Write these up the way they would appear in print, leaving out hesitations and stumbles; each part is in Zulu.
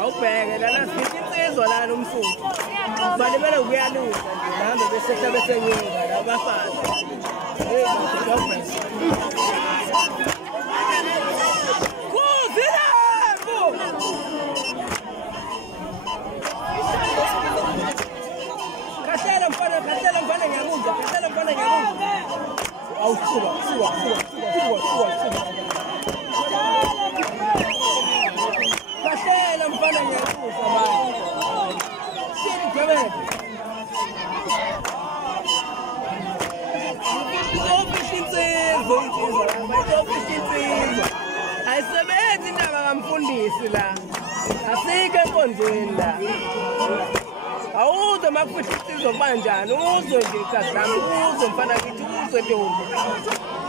Awubheke lana sithi insizwa lana umfuthu. Kufanele ukuyaluza nje nahambe bese bese nyuka labafana. Kuvilapho. Khahlela mfana ngiyakuzwa, khahlela mfana ngiyakuzwa. Awusuka. Khahlela mfana ngiyakuzwa manje. Shini gcwele. Insizwa. Ayisebenzi indaba kamfundisi la. Asike enkonzweni la. Awuzwe makufihla insizwa kanjani, uzwe nje igazi lami, uzwe mfana kithi, uzwe ntombi.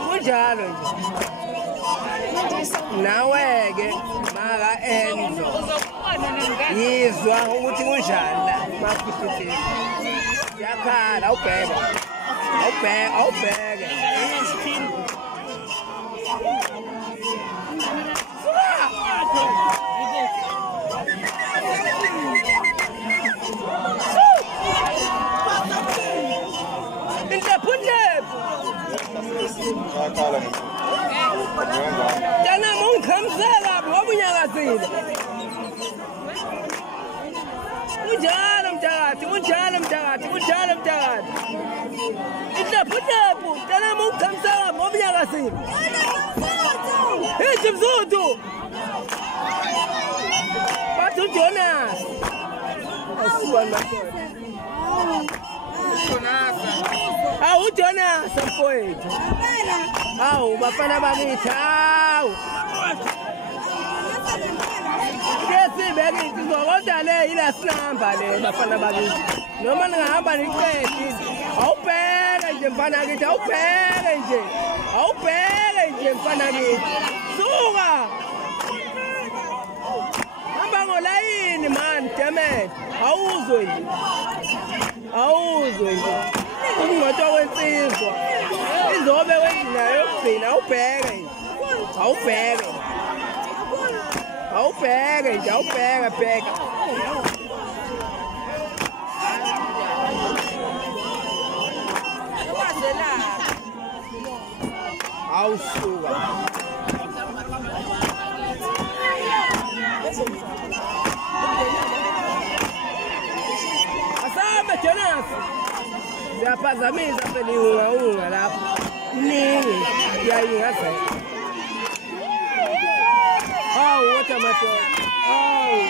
Kunjalo nje. Nawe-ke maka enzo. Yizwa ukuthi kunjani la makufihla insizwa. Yakhala awubheke. Awubheke. Dana umncwabo wabunyakazile. Unjalo mthakathi. njalo mntakade. Ihlaphu, tana mukhamsaka mobyaka siphi. Hey kaMsuthu. Bathu Jonas. Asiwa makhona. Awu Jonas mfowethu. Awu bafana bakithi. Awu. Kesi bekithi zokodwa le ila sinamba le bafana bakithi. Noma ningahamba niqedi. Awubheke nje mfana kithi, awubheke nje. Awubheke nje mfana kithi. Suka. Hamba ngolayini man, damn. Awuzwe nje. Awuzwe nje. Ukungcwatshwa kwensizwa. Izobe wendina yokugcina awubheke nje. Awubheke. Awubheke nje, awubheke bheka. Awusuka. Asamba Jonas. Siyaphazamisa seliunga lapha. Ningi yayingase. Hawu wathi amadoda. Hawu.